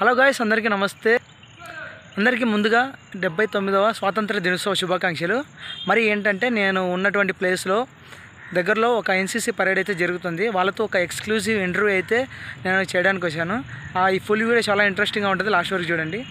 Hello guys, అందరికీ నమస్తే. అందరికీ ముందుగా 79వ స్వాతంత్ర దినోత్సవ శుభాకాంక్షలు. మరి ఏంటంటే నేను ఉన్నటువంటి ప్లేస్లో దగ్గరలో ఒక ఎన్సీసీ పరేడ్ అయితే జరుగుతుంది. వాళ్ళతో ఒక ఎక్స్క్లూజివ్ ఇంటర్వ్యూ అయితే నేను చేయడానికి వచ్చాను. ఈ ఫుల్ వీడియో చాలా ఇంట్రెస్టింగ్గా ఉంటుంది, లాస్ట్ వరకు చూడండి.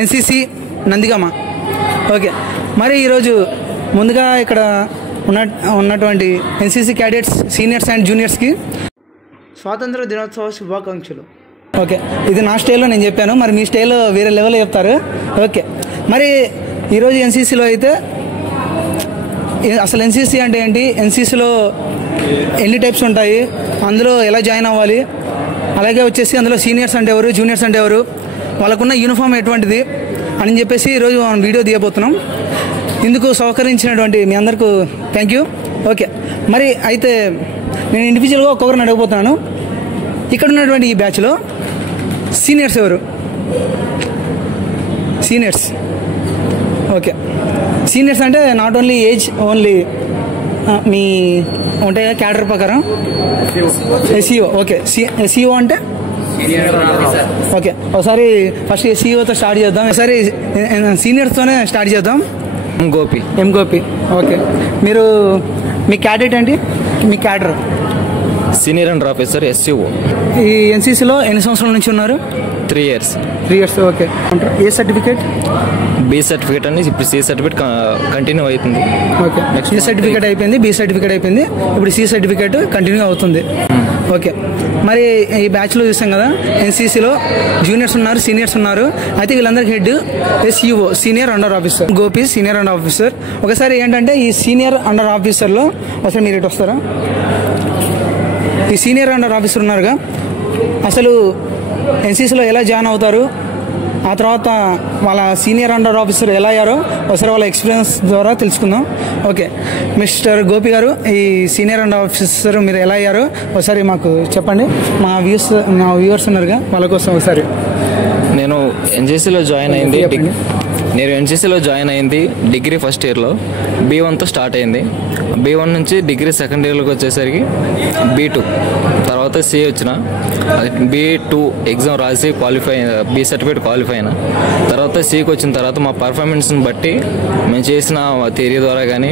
ఎన్సీసీ నందిగామ. ఓకే, మరి ఈరోజు ముందుగా ఇక్కడ ఉన్నటువంటి ఎన్సీసీ క్యాడెట్స్, సీనియర్స్ అండ్ జూనియర్స్కి స్వాతంత్ర దినోత్సవ శుభాకాంక్షలు. ఓకే, ఇది నా స్టైల్లో నేను చెప్పాను, మరి మీ స్టైల్లో వేరే లెవెల్లో చెప్తారు. ఓకే, మరి ఈరోజు ఎన్సీసీలో అయితే అసలు ఎన్సీసీ అంటే ఏంటి, ఎన్సీసీలో ఎన్ని టైప్స్ ఉంటాయి, అందులో ఎలా జాయిన్ అవ్వాలి, అలాగే వచ్చేసి అందులో సీనియర్స్ అంటే ఎవరు, జూనియర్స్ అంటే ఎవరు, వాళ్ళకున్న యూనిఫామ్ ఎటువంటిది అని చెప్పేసి ఈరోజు మనం వీడియో తీయబోతున్నాం. ఇందుకు సహకరించినటువంటి మీ అందరికీ థ్యాంక్ యూ. ఓకే, మరి అయితే నేను ఇండివిజువల్గా ఒక్కొక్కరిని అడగబోతున్నాను. ఇక్కడ ఉన్నటువంటి ఈ బ్యాచ్లో సీనియర్స్ ఎవరు? సీనియర్స్. ఓకే, సీనియర్స్ అంటే నాట్ ఓన్లీ ఏజ్, ఓన్లీ మీ ఉంటాయి క్యాడర్ ప్రకారం. ఎస్ఈఓ. ఓకే, ఎస్ఈఓ అంటే ఓకే, ఒకసారి ఫస్ట్ సీఈఓతో స్టార్ట్ చేద్దాం. ఒకసారి సీనియర్స్తోనే స్టార్ట్ చేద్దాం. ఎం గోపి. ఓకే, మీరు మీ క్యాడెట్ ఏంటి? మీ cadre? Senior under officer SCO. ఈ ఎన్సీసీలో ఎన్ని సంవత్సరాల నుంచి ఉన్నారు? 3 years. 3 years. ఓకే, ఏ సర్టిఫికేట్? B సర్టిఫికేట్ అని ఇప్పుడు C సర్టిఫికేట్ కంటిన్యూ అవుతుంది. ఓకే, ఏ సర్టిఫికేట్ అయిపోయింది, B సర్టిఫికేట్ అయిపోయింది, ఇప్పుడు C సర్టిఫికేట్ కంటిన్యూ అవుతుంది. ఓకే, మరి ఈ బ్యాచ్లో చూసాం కదా, ఎన్సీసీలో జూనియర్స్ ఉన్నారు, సీనియర్స్ ఉన్నారు. అయితే వీళ్ళందరికీ head SUO, senior under officer. Gopi senior under officer. ఒకసారి ఏంటంటే ఈ సీనియర్ అండర్ ఆఫీసర్లో ఒకసారి మీరు ఇటు వస్తారా? ఈ సీనియర్ అండర్ ఆఫీసర్ ఉన్నారుగా, అసలు ఎన్సీసీలో ఎలా జాయిన్ అవుతారు, ఆ తర్వాత వాళ్ళ సీనియర్ అండర్ ఆఫీసర్ ఎలా అయ్యారో ఒకసారి వాళ్ళ ఎక్స్పీరియన్స్ ద్వారా తెలుసుకుందాం. ఓకే, మిస్టర్ గోపి గారు, ఈ సీనియర్ అండర్ ఆఫీసర్ మీరు ఎలా అయ్యారో ఒకసారి మాకు చెప్పండి. మా వ్యూవర్స్ ఉన్నారుగా, వాళ్ళ కోసం ఒకసారి. నేను ఎన్సీసీలో జాయిన్ అయింది డిగ్రీ ఫస్ట్ ఇయర్లో. B1తో స్టార్ట్ అయింది. B1 నుంచి డిగ్రీ సెకండ్ ఇయర్లోకి వచ్చేసరికి B2, తర్వాత C వచ్చిన. B2 ఎగ్జామ్ రాసి B సర్టిఫికేట్ క్వాలిఫై అయినా. తర్వాత Cకి వచ్చిన తర్వాత మా పర్ఫార్మెన్స్ని బట్టి మేము చేసిన థియరీ ద్వారా కానీ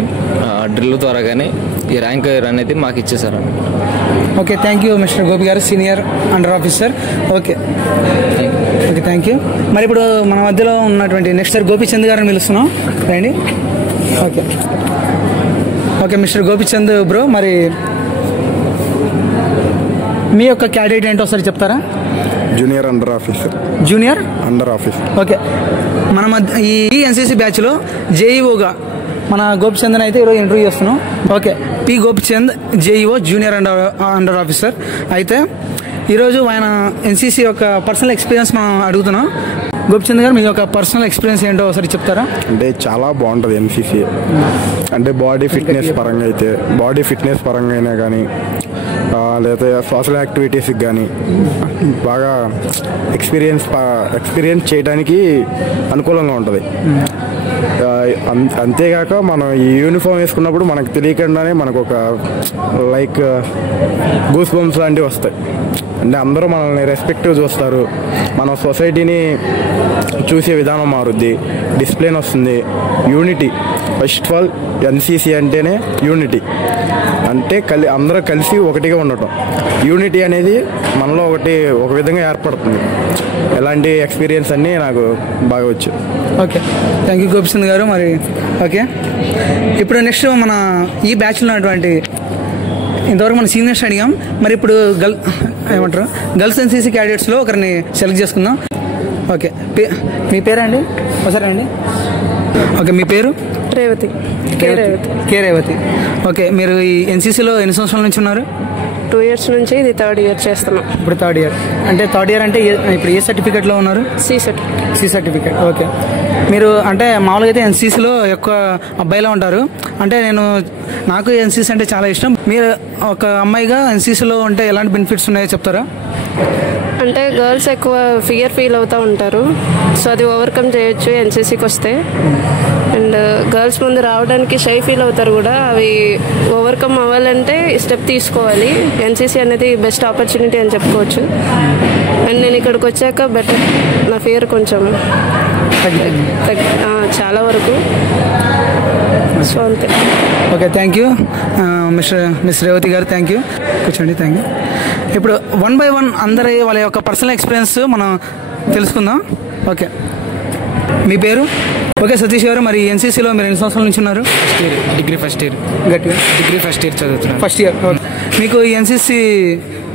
డ్రిల్ ద్వారా కానీ ఈ ర్యాంక్ అనేది మాకు ఇచ్చేసారు. Okay, thank you mister Gopi garu, senior under officer. Okay, thank you. మరి ఇప్పుడు మన మధ్యలో ఉన్నటువంటి నెక్స్ట్ గోపిచంద్ గారిని పిలుస్తున్నాం, రండి. ఓకే, మిస్టర్ గోపిచంద్ బ్రో, మరి మీ యొక్క క్యాడెట్ ఏంటో ఒకసారి చెప్తారా? Junior under officer. Junior under officer. Okay, మన ఈ ఎన్సీసీ బ్యాచ్లో JEOగా మన గోపిచంద్ అయితే ఈరోజు ఇంటర్వ్యూ చేస్తున్నాం. Okay, P Gopichand, JEO, junior under officer. అయితే ఈరోజు ఆయన ఎన్సీసీ యొక్క పర్సనల్ ఎక్స్పీరియన్స్ మనం అడుగుతున్నాం. గోపిచంద్ గారు, మీ యొక్క పర్సనల్ ఎక్స్పీరియన్స్ ఏంటో ఒకసారి చెప్తారా? అంటే చాలా బాగుంటుంది ఎన్సీసీ. అంటే బాడీ ఫిట్నెస్ పరంగా అయినా కానీ, లేదా సోషల్ యాక్టివిటీస్కి కానీ బాగా ఎక్స్పీరియన్స్ చేయడానికి అనుకూలంగా ఉంటుంది. అంతేగాక మనం ఈ యూనిఫామ్ వేసుకున్నప్పుడు మనకు తెలియకుండానే మనకు ఒక గూస్ బంప్స్ లాంటివి వస్తాయి. అంటే అందరూ మనల్ని రెస్పెక్టివ్ చూస్తారు, మన సొసైటీని చూసే విధానం మారుద్ది, డిసిప్లిన్ వస్తుంది, unity. First of all NCC అంటేనే యూనిటీ, అంటే అందరూ కలిసి ఒకటిగా ఉండటం. యూనిటీ అనేది మనలో ఒక విధంగా ఏర్పడుతుంది. ఎలాంటి ఎక్స్పీరియన్స్ అన్నీ నాకు బాగా వచ్చు. ఓకే, థ్యాంక్ యూ గోపిచంద్ గారు. మరి ఓకే, ఇప్పుడు నెక్స్ట్ మన ఈ బ్యాచ్లో ఉన్నటువంటి ఇంతవరకు మన సీనియర్స్ అడిగాం. మరి ఇప్పుడు గర్ల్స్ ఎన్సీసీ క్యాడెట్స్లో ఒకరిని సెలెక్ట్ చేసుకుందాం. ఓకే, మీ పేరండి? ఒకసారి అండి. ఓకే, మీ పేరు? రేవతి. కే రేవతి. ఓకే, మీరు ఈ ఎన్సీసీలో ఎన్ని సంవత్సరాల నుంచి ఉన్నారు? 2 years నుంచి, ఇది 3rd year చేస్తున్నాం. ఇప్పుడు థర్డ్ ఇయర్ అంటే ఇప్పుడు ఏ సర్టిఫికేట్లో ఉన్నారు? C certificate. ఓకే, మీరు అంటే మామూలుగా అయితే ఎన్సీసీలో ఎక్కువ అబ్బాయిలో ఉంటారు. అంటే నాకు ఎన్సీసీ అంటే చాలా ఇష్టం. మీరు ఒక అమ్మాయిగా ఎన్సీసీలో ఉంటే ఎలాంటి బెనిఫిట్స్ ఉన్నాయో చెప్తారా? అంటే గర్ల్స్ ఎక్కువ ఫియర్ ఫీల్ అవుతూ ఉంటారు, సో అది ఓవర్కమ్ చేయొచ్చు ఎన్సీసీకి వస్తే. అండ్ గర్ల్స్ ముందు రావడానికి షై ఫీల్ అవుతారు కూడా, అవి ఓవర్కమ్ అవ్వాలంటే స్టెప్ తీసుకోవాలి. ఎన్సీసీ అనేది బెస్ట్ ఆపర్చునిటీ అని చెప్పుకోవచ్చు. అండ్ నేను ఇక్కడికి వచ్చాక బెటర్, నా ఫియర్ కొంచెం చాలా వరకు. సో అంతే. Okay, thank you miss Revathi గారు, థ్యాంక్ యూ. కూర్చోండి. Thank you. ఇప్పుడు 1 by 1 అందరి వాళ్ళ యొక్క పర్సనల్ ఎక్స్పీరియన్స్ మనం తెలుసుకుందాం. ఓకే, మీ పేరు? ఓకే, సతీష్ గారు, మరి ఎన్సీసీలో మీరు ఎన్ని సంవత్సరాల నుంచి ఉన్నారు? Degree first year. గట్టిగా డిగ్రీ ఫస్ట్ ఇయర్ చదువుతున్నాను. First year. మీకు ఈ ఎన్సీసీ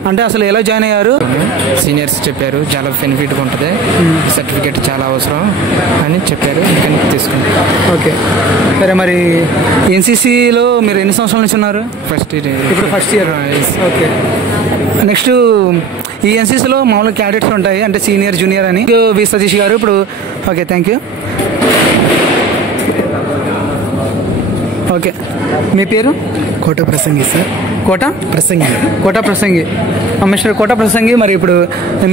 అంటే అసలు ఎలా జాయిన్ అయ్యారు? సీనియర్స్ చెప్పారు చాలా బెనిఫిట్గా ఉంటుంది, సర్టిఫికేట్ చాలా అవసరం అని చెప్పారు, కానీ తీసుకున్నాను. ఓకే, సరే. మరి ఎన్సీసీలో మీరు ఎన్ని సంవత్సరాల నుంచి ఉన్నారు? First year. ఇప్పుడు ఫస్ట్ ఇయర్. ఓకే, నెక్స్ట్ ఈ ఎన్సీసీలో మామూలుగా క్యాడెట్స్ ఉంటాయి, అంటే సీనియర్, జూనియర్ అని. వి సతీష్ గారు ఇప్పుడు. Okay, thank you. ఓకే, మీ పేరు? కోట ప్రసంగి సార్. కోట ప్రసంగి. మిస్టర్ కోట ప్రసంగి, మరి ఇప్పుడు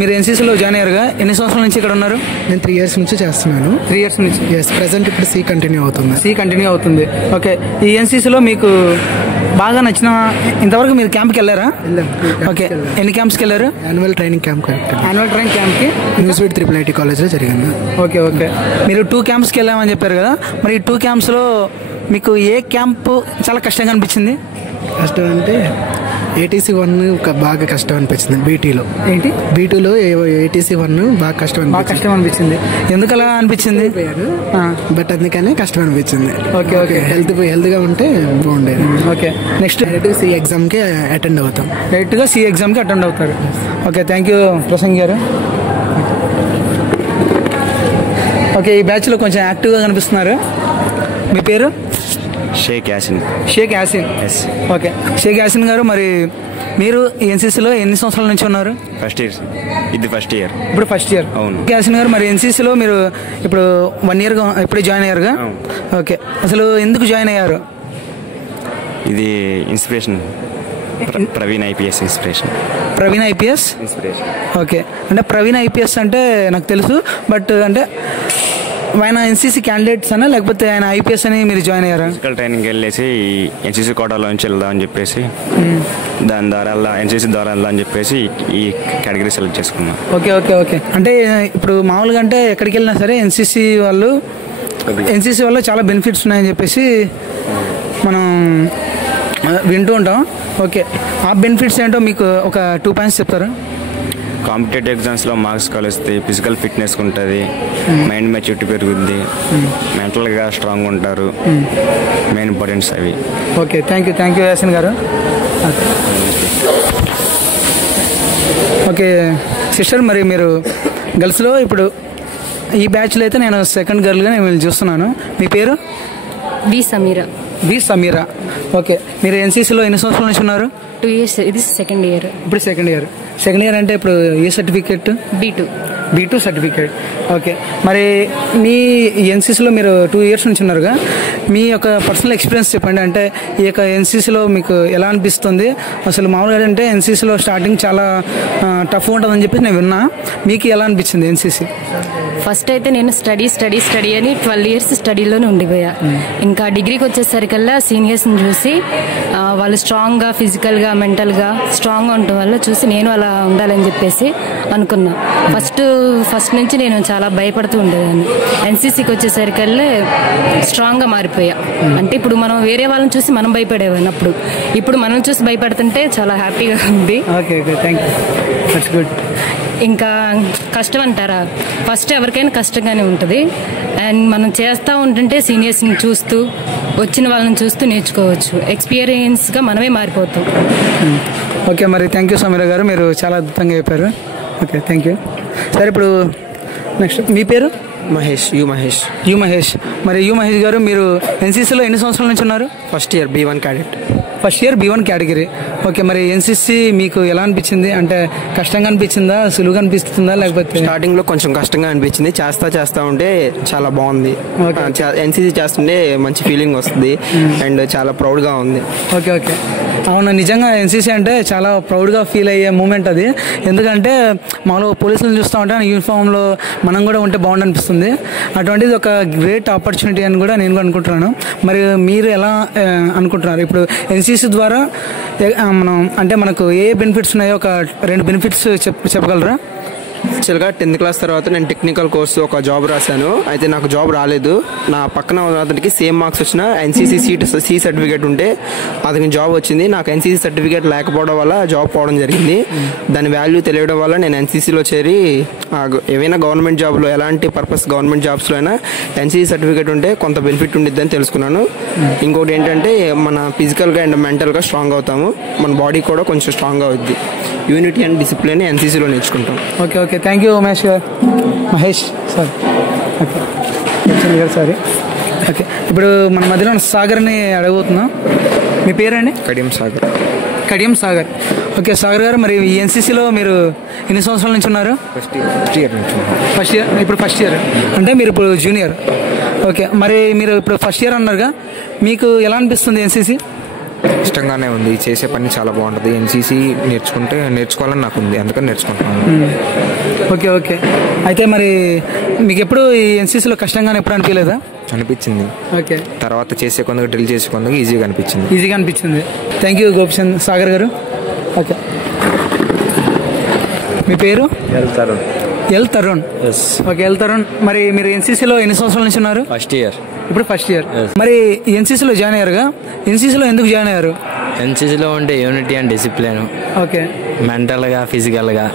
మీరు ఎన్సీసీలో జాయిన్ అయ్యారుగా, ఎన్ని సంవత్సరాల నుంచి ఇక్కడ ఉన్నారు? నేను 3 years నుంచి చేస్తున్నాను. 3 years నుంచి. ఎస్, ప్రెసెంట్ ఇప్పుడు C కంటిన్యూ అవుతుంది. ఓకే, ఈ ఎన్సీసీలో మీకు బాగా నచ్చిన ఇంతవరకు మీరు క్యాంప్కి వెళ్ళారా? ఓకే, ఎన్ని క్యాంప్స్కి వెళ్ళారు? Annual training camp annual training క్యాంప్కి న్యూస్వీట్ IIIT కాలేజ్లో జరిగింది. ఓకే ఓకే, మీరు 2 క్యాంప్స్కి వెళ్ళామని చెప్పారు కదా, మరి ఈ 2 క్యాంప్స్లో మీకు ఏ క్యాంప్ చాలా కష్టంగా అనిపించింది? కష్టం అంటే ATC 1 బాగా కష్టం అనిపించింది. బీటీలో ఏంటి? B2లో ATC 1 బాగా కష్టం అనిపించింది. ఎందుకు అలా అనిపించింది? బట్ అందుకనే కష్టం అనిపించింది. ఓకే ఓకే, హెల్త్గా ఉంటే బాగుండేది. ఓకే, నెక్స్ట్ C ఎగ్జామ్కి అటెండ్ అవుతాం. డైరెక్ట్గా C ఎగ్జామ్కి అటెండ్ అవుతారు. ఓకే, థ్యాంక్ యూ ప్రసంగ్ గారు. ఓకే, ఈ బ్యాచ్లో కొంచెం యాక్టివ్గా కనిపిస్తున్నారు. మీ పేరు? షేక్ యాసిన్. షేక్ యాసిన్. ఎస్. ఓకే, షేక్ యాసిన్ గారు, మరి మీరు ఎన్సీసీలో ఎన్ని సంవత్సరాల నుంచి ఉన్నారు? First year. ఇది ఫస్ట్ ఇయర్. ఇప్పుడు ఫస్ట్ ఇయర్. అవును. యాసిన్ గారు, మరి ఎన్సీసీలో మీరు ఇప్పుడు 1 ఇయర్గా ఇప్పుడే జాయిన్ అయ్యారుగా? ఓకే, అసలు ఎందుకు జాయిన్ అయ్యారు? ఇది inspiration. Praveen IPS inspiration. Praveen IPS inspiration. Okay, అంటే ప్రవీణ్ IPS అంటే నాకు తెలుసు, బట్ అంటే ఆయన ఎన్సీసీ క్యాండిడేట్స్ అన్నా లేకపోతే ఆయన IPS అని మీరు జాయిన్ అయ్యారా? ఫిజికల్ ట్రైనింగ్ వెళ్ళేసి NCC కోటాలోంచి వెళ్దాం అని చెప్పేసి దాని ద్వారా NCC ద్వారా వెళ్దాం అని చెప్పేసి ఈ కేటగిరీ సెలెక్ట్ చేసుకున్నాం. ఓకే ఓకే ఓకే, అంటే ఇప్పుడు మామూలుగా అంటే ఎక్కడికి వెళ్ళినా సరే ఎన్సీసీ వల్ల చాలా బెనిఫిట్స్ ఉన్నాయని చెప్పేసి మనం వింటూ ఉంటాం. ఓకే, ఆ బెనిఫిట్స్ ఏంటో మీకు ఒక 2 పాయింట్స్ చెప్తారా? కాంపిటేటివ్ ఎగ్జామ్స్లో మార్క్స్ కలుస్తాయి, ఫిజికల్ ఫిట్నెస్ ఉంటుంది, మైండ్ మెచ్యూరిటీ పెరుగుద్ది, మెంటల్గా స్ట్రాంగ్ ఉంటారు, మెయిన్ ఇంపార్టెంట్స్ అవి. ఓకే, థ్యాంక్ యూ యాసిన్ గారు. ఓకే సిస్టర్, మరి మీరు గర్ల్స్లో ఇప్పుడు ఈ బ్యాచ్లో అయితే నేను సెకండ్ గర్ల్గా నేను చూస్తున్నాను. మీ పేరు? బి సమీరా. ఓకే, మీరు ఎన్సీసీలో ఎన్ని సంవత్సరాల నుంచి ఉన్నారు? 2 years. ఇది సెకండ్ ఇయర్. ఇప్పుడు సెకండ్ ఇయర్ అంటే ఇప్పుడు ఏ సర్టిఫికేట్? B2 certificate. ఓకే, మరి మీ ఎన్సీసీలో మీరు 2 years నుంచి ఉన్నారుగా, మీ యొక్క పర్సనల్ ఎక్స్పీరియన్స్ చెప్పండి. అంటే ఈ యొక్క ఎన్సీసీలో మీకు ఎలా అనిపిస్తుంది? అసలు మామూలుగా అంటే ఎన్సీసీలో స్టార్టింగ్ చాలా టఫ్ ఉంటుందని చెప్పి నేను విన్నా, మీకు ఎలా అనిపించింది ఎన్సీసీ? ఫస్ట్ అయితే నేను స్టడీ అని 12 years స్టడీలోనే ఉండిపోయా. ఇంకా డిగ్రీకి వచ్చేసరికల్లా సీనియర్స్ని చూసి వాళ్ళు స్ట్రాంగ్గా ఫిజికల్గా మెంటల్గా స్ట్రాంగ్గా ఉండటం వల్ల చూసి నేను అలా ఉండాలని చెప్పేసి అనుకున్నా. ఫస్ట్ నుంచి నేను చాలా భయపడుతూ ఉండేదాన్ని. ఎన్సీసీకి వచ్చేసరికల్లా స్ట్రాంగ్గా మారిపోయా. అంటే ఇప్పుడు మనం వేరే వాళ్ళని చూసి మనం భయపడేవాళ్ళం, ఇప్పుడు మనం చూసి భయపడుతుంటే చాలా హ్యాపీగా ఉంది. Okay, thank you, that's good. ఇంకా కష్టం అంటారా, ఫస్ట్ ఎవరికైనా కష్టంగానే ఉంటుంది. అండ్ మనం చేస్తూ ఉంటుంటే సీనియర్స్ని చూస్తూ వచ్చిన వాళ్ళని చూస్తూ నేర్చుకోవచ్చు. ఎక్స్పీరియన్స్గా మనమే మారిపోతాం. ఓకే, మరి థ్యాంక్ యూ సమీరా గారు, మీరు చాలా అద్భుతంగా చెప్పారు. Okay, thank you. సరే, ఇప్పుడు నెక్స్ట్ మీ పేరు? యు మహేష్. మరి యు మహేష్ గారు, మీరు ఎన్సీసీలో ఎన్ని సంవత్సరాల నుంచి ఉన్నారు? First year B1 cadet. First year B1 category. Okay, మరి ఎన్సీసీ మీకు ఎలా అనిపించింది? అంటే కష్టంగా అనిపించిందా, సులువుగా అనిపిస్తుందా, లేకపోతే? స్టార్టింగ్ లో కొంచెం కష్టంగా అనిపించింది, చేస్తా ఉంటే చాలా బాగుంది. ఎన్సీసీ చేస్తుంటే మంచి ఫీలింగ్ వస్తుంది అండ్ చాలా ప్రౌడ్ గా ఉంది. ఓకే, అవును, నిజంగా ఎన్సీసీ అంటే చాలా ప్రౌడ్గా ఫీల్ అయ్యే మూమెంట్ అది. ఎందుకంటే మామూలుగా పోలీసులను చూస్తూ ఉంటే యూనిఫామ్లో మనం కూడా ఉంటే బాగుండు అనిపిస్తుంది. అటువంటిది ఒక గ్రేట్ ఆపర్చునిటీ అని కూడా నేను అనుకుంటున్నాను. మరి మీరు ఎలా అనుకుంటున్నారు? ఇప్పుడు ఎన్సీసీ ద్వారా మనకు ఏ బెనిఫిట్స్ ఉన్నాయో ఒక 2 బెనిఫిట్స్ చెప్పగలరా? యాక్చువల్గా 10th క్లాస్ తర్వాత నేను టెక్నికల్ కోర్సు ఒక జాబ్ రాశాను. అయితే నాకు జాబ్ రాలేదు. నా పక్కన అతనికి సేమ్ మార్క్స్ వచ్చిన ఎన్సీసీ C సర్టిఫికేట్ ఉంటే అతనికి జాబ్ వచ్చింది. నాకు ఎన్సీసీ సర్టిఫికేట్ లేకపోవడం వల్ల జాబ్ పోవడం జరిగింది. దాని వాల్యూ తెలియడం వల్ల నేను ఎన్సీసీలో చేరి ఏవైనా గవర్నమెంట్ జాబ్లో, ఎలాంటి పర్పస్ గవర్నమెంట్ జాబ్స్లో అయినా ఎన్సీసీ సర్టిఫికేట్ ఉంటే కొంత బెనిఫిట్ ఉండిద్దని తెలుసుకున్నాను. ఇంకోటి ఏంటంటే మన ఫిజికల్గా అండ్ మెంటల్గా స్ట్రాంగ్ అవుతాము, మన బాడీ కూడా కొంచెం స్ట్రాంగ్ అవుద్ది. యూనిటీ అండ్ డిసిప్లిన్ ఎన్సీసీలో నేర్చుకుంటాం. Okay, thank you Mahesh sir. Sorry. Okay, ఇప్పుడు మన మధ్యలో సాగర్ని అడగబోతున్నాం. మీ పేరండి? కడియం సాగర్. ఓకే, సాగర్ గారు, మరి ఈ ఎన్సీసీలో మీరు ఎన్ని సంవత్సరాల నుంచి ఉన్నారు? First year. ఇప్పుడు ఫస్ట్ ఇయర్ అంటే మీరు ఇప్పుడు జూనియర్. ఓకే, మరి మీరు ఇప్పుడు ఫస్ట్ ఇయర్ అన్నారుగా, మీకు ఎలా అనిపిస్తుంది ఎన్సీసీ? ఇష్టంగానే ఉంది, చేసే పని చాలా బాగుంటుంది. ఎన్సీసీ నేర్చుకోవాలని నాకు ఉంది, అందుకని నేర్చుకుంటున్నాను. Okay okay. అయితే మరి మీకు ఎప్పుడు ఈ ఎన్సీసీలో కష్టంగానే ఎప్పుడు అనిపించలేదా? అనిపించింది. ఓకే. తర్వాత చేసే కొందుకు డ్రిల్ చేసే కొందుకు ఈజీగా అనిపించింది. థ్యాంక్ యూ గోపిచంద్ సాగర్ గారు. ఓకే, మీ పేరు? L Tarun. Okay, L Tarun. మరి మీరు ఎన్సీసీలో ఎన్ని సంవత్సరాల నుంచి ఉన్నారు? First year. ఇప్పుడు ఫస్ట్ ఇయర్. మరి ఎన్సీసీలో జాయిన్ అయ్యారుగా, ఎన్సీసీలో ఎందుకు జాయిన్ అయ్యారు? ఎన్సీసీలో ఉంటే యూనిటీ అండ్ డిసిప్లిన్, ఓకే, మెంటల్గా ఫిజికల్గా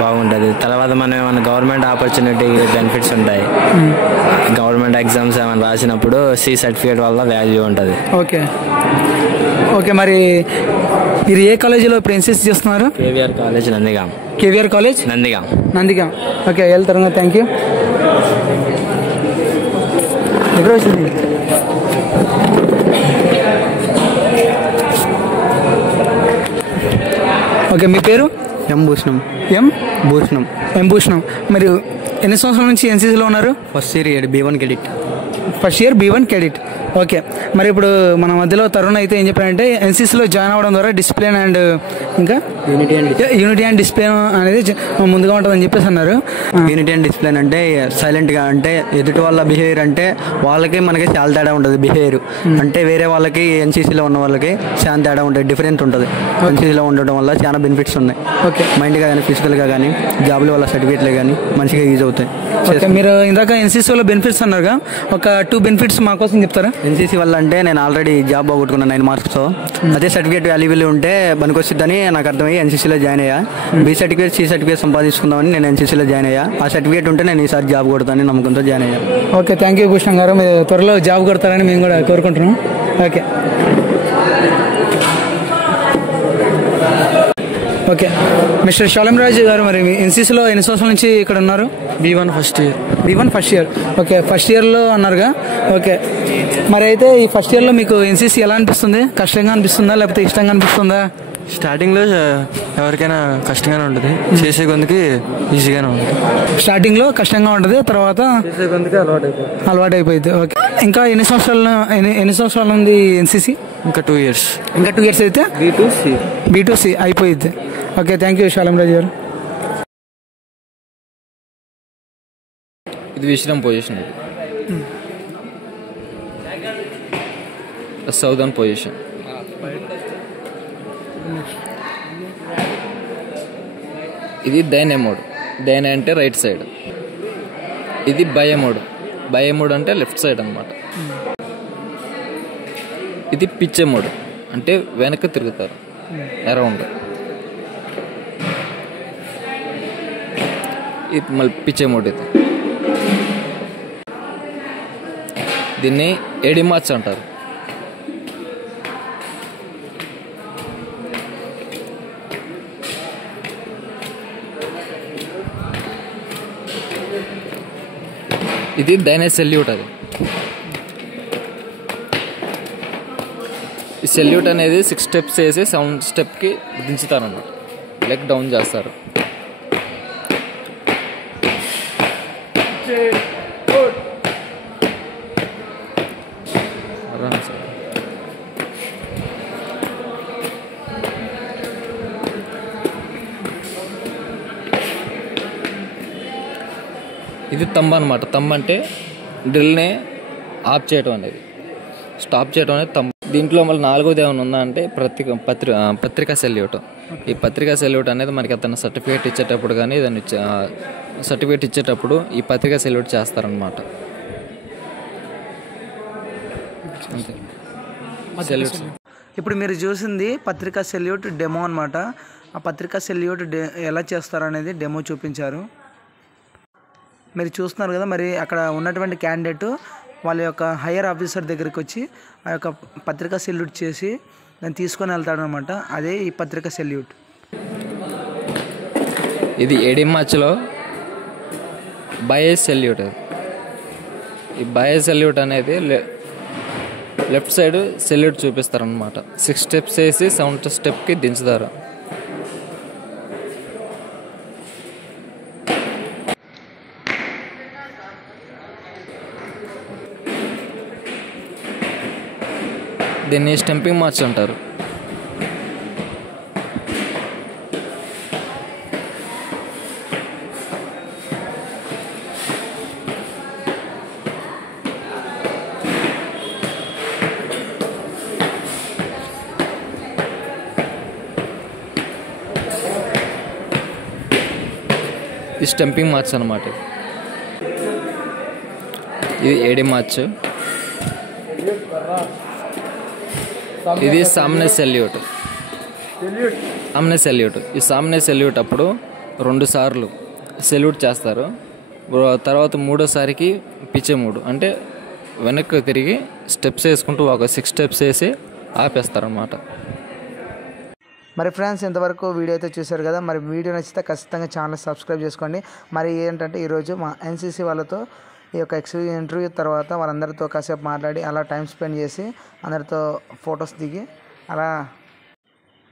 బాగుంటుంది. తర్వాత మనం ఏమైనా గవర్నమెంట్ ఆపర్చునిటీ బెనిఫిట్స్ ఉంటాయి. గవర్నమెంట్ ఎగ్జామ్స్ ఏమైనా రాసినప్పుడు సి సర్టిఫికేట్ వల్ల వాల్యూ ఉంటుంది. Okay okay. మరి మీరు ఏ కాలేజీలో ఇప్పుడు ఎన్సీసీ చేస్తున్నారు? KVR college Nandigam. KVR college Nandigam. Okay, వెళ్తారు. Thank you. ఎక్కడ వచ్చింది? ఓకే, మీ పేరు? ఎం భూషణం. మరి ఎన్ని సంవత్సరాల నుంచి ఎన్సీసీలో ఉన్నారు? First year B1 credit. First year B1 credit. Okay, మరి ఇప్పుడు మన మధ్యలో తరుణ్ అయితే ఏం చెప్పారంటే ఎన్సీసీలో జాయిన్ అవ్వడం ద్వారా డిసిప్లిన్ అండ్ ఇంకా యూనిటీ అండ్ డిసిప్లిన్ అనేది ముందుగా ఉంటుందని చెప్పేసి అన్నారు. యూనిటీ అండ్ డిసిప్లిన్ అంటే సైలెంట్గా, అంటే ఎదుటి వాళ్ళ బిహేవియర్ అంటే వాళ్ళకి మనకి చాలా తేడా ఉంటుంది. బిహేవియర్ అంటే వేరే వాళ్ళకి ఎన్సీసీలో ఉన్న వాళ్ళకి చాలా తేడా ఉంటుంది, డిఫరెంట్ ఉంటుంది. ఎన్సీసీలో ఉండడం వల్ల చాలా బెనిఫిట్స్ ఉన్నాయి. ఓకే, మైండ్గా కానీ ఫిజికల్గా కానీ జాబ్ల వల్ల సర్టిఫికేట్లు కానీ మంచిగా యూజ్ అవుతాయి. ఓకే, మీరు ఇందాక ఎన్సీసీలో బెనిఫిట్స్ అన్నారుగా, ఒక 2 బెనిఫిట్స్ మా కోసం చెప్తారా? ఎన్సీసీ వల్ల అంటే నేను ఆల్రెడీ జాబ్ పోగొట్టుకున్నాను 9 మార్క్స్తో. అదే సర్టిఫికేట్ వాల్యూబుల్ ఉంటే పనికొచ్చిద్దని నాకు అర్థమయ్యి ఎన్సీసీలో జాయిన్ అయ్యా. B సర్టిఫికేట్ C సర్టిఫికేట్ సంపాదించుకుందామని నేను ఎన్సీసీలో జాయిన్ అయ్యా. ఆ సర్టిఫికేట్ ఉంటే నేను ఈసారి జాబ్ కొడతానని నమ్మకంతో జాయిన్ అయ్యా. ఓకే, థ్యాంక్ యూ భూషణ్ గారు. మీరు త్వరలో జాబ్ కొడతారని మేము కూడా కోరుకుంటున్నాం. Okay okay. మిస్టర్ శాలం రాజు గారు, మరి ఎన్సీసీలో ఎన్ని సంవత్సరాల నుంచి ఇక్కడ ఉన్నారు? B1 first year. Okay, first ఇయర్లో అన్నారుగా. ఓకే, మరి అయితే ఈ ఫస్ట్ ఇయర్లో మీకు ఎన్సీసీ ఎలా అనిపిస్తుంది? కష్టంగా అనిపిస్తుందా లేకపోతే ఇష్టంగా అనిపిస్తుందా? స్టార్టింగ్లో ఎవరికైనా కష్టంగానే ఉంటుంది, చేసే కొందుకి ఈజీగానే ఉంటుంది. స్టార్టింగ్లో కష్టంగా ఉంటుంది, తర్వాత చేసే కొందుకి అలవాటు అయిపోయింది. ఓకే, ఇంకా ఎన్ని సంవత్సరాలు ఉంది ఎన్సీసీ? ఇంకా 2 ఇయర్స్. ఇంకా 2 ఇయర్స్ అయితే B2C అయిపోయింది. ఓకే, థ్యాంక్ యూ శాలం రాజు గారు. ఇది విశ్రామ్ పొజిషన్. ఇది సౌదర్న్ పొజిషన్. ఇది డైనే మోడ్. డైనే అంటే రైట్ సైడ్. ఇది బయ మోడ్ అంటే లెఫ్ట్ సైడ్ అన్నమాట. ఇది పిచ్చే మోడ్ అంటే వెనక్కి తిరుగుతారు అరౌండ్. ఇది మళ్ళీ పిచ్చే మోడ్. ఇది దీన్ని ఎడిమాచ్ అంటారు. ఇది డైనే సెల్యూట్. అది ఈ సెల్యూట్ అనేది 6 స్టెప్స్ వేసి 7 స్టెప్కి దించుతారు అన్నమాట. లెగ్ డౌన్ చేస్తారు. ఇది తంబ్ అనమాట. తంబ్ అంటే డ్రిల్ని ఆఫ్ చేయడం అనేది, స్టాప్ చేయడం అనేది తంబ్. దీంట్లో మళ్ళీ 4వది ఏమైనా ఉందా అంటే పత్రికా సెల్యూట్. ఈ పత్రికా సెల్యూట్ అనేది మనకి అతను సర్టిఫికేట్ ఇచ్చేటప్పుడు కానీ దాన్ని సర్టిఫికేట్ ఇచ్చేటప్పుడు ఈ పత్రికా సెల్యూట్ చేస్తారనమాట. ఇప్పుడు మీరు చూసింది పత్రికా సెల్యూట్ డెమో అనమాట. ఆ పత్రికా సెల్యూట్ ఎలా చేస్తారనేది డెమో చూపించారు. మీరు చూస్తున్నారు కదా. మరి అక్కడ ఉన్నటువంటి క్యాండిడేట్ వాళ్ళ యొక్క హైయర్ ఆఫీసర్ దగ్గరికి వచ్చి ఆ యొక్క పత్రికా సెల్యూట్ చేసి దాన్ని తీసుకొని వెళ్తాడు అనమాట. అదే ఈ పత్రికా సెల్యూట్. ఇది ఎడిమాచ్లో బయస్ సెల్యూట్. ఈ బయస్ సెల్యూట్ అనేది లెఫ్ట్ సైడ్ సెల్యూట్ చూపిస్తారనమాట. 6 స్టెప్స్ వేసి 7th స్టెప్కి దించుతారు. దీన్ని స్టంపింగ్ మార్చ్ అంటారు. ఇది స్టంపింగ్ మార్చ్ అన్నమాట. ఇది ఏడి మార్చ్. ఇది సామ్నే సెల్యూట్. ఈ సామ్నే సెల్యూట్ అప్పుడు 2 సార్లు సెల్యూట్ చేస్తారు. తర్వాత 3వసారికి పిచ్చే 3 అంటే వెనక్కి తిరిగి స్టెప్స్ వేసుకుంటూ ఒక 6 స్టెప్స్ వేసి ఆపేస్తారనమాట. మరి ఫ్రెండ్స్ ఇంతవరకు వీడియో అయితే చూశారు కదా. మరి వీడియో నచ్చితే ఖచ్చితంగా ఛానల్ సబ్స్క్రైబ్ చేసుకోండి. మరి ఏంటంటే ఈరోజు మా ఎన్సీసీ వాళ్ళతో ఈ యొక్క ఇంటర్వ్యూ తర్వాత వాళ్ళందరితో కాసేపు మాట్లాడి అలా టైం స్పెండ్ చేసి అందరితో ఫొటోస్ దిగి అలా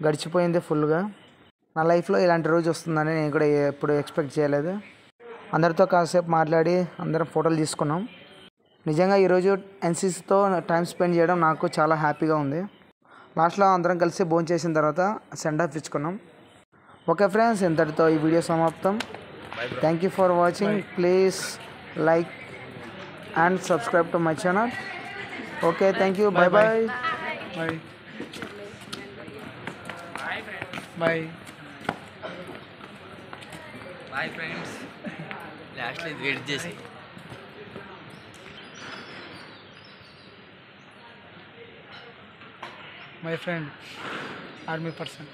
గడిచిపోయింది ఫుల్గా. నా లైఫ్లో ఇలాంటి రోజు వస్తుందని నేను కూడా ఎప్పుడు ఎక్స్పెక్ట్ చేయలేదు. అందరితో కాసేపు మాట్లాడి అందరం ఫోటోలు తీసుకున్నాం. నిజంగా ఈరోజు ఎన్సీసీతో టైం స్పెండ్ చేయడం నాకు చాలా హ్యాపీగా ఉంది. లాస్ట్లో అందరం కలిసి భోజనం చేసిన తర్వాత సెండ్ ఆఫ్ ఇచ్చుకున్నాం. ఓకే ఫ్రెండ్స్, ఇంతటితో ఈ వీడియో సమాప్తం. Thank you for watching. Please like and subscribe to my channel. Okay, thank you. Bye bye. Bye bye bye friends. లాస్ట్లో ఇది వెయిట్ చేసి my friend, army person.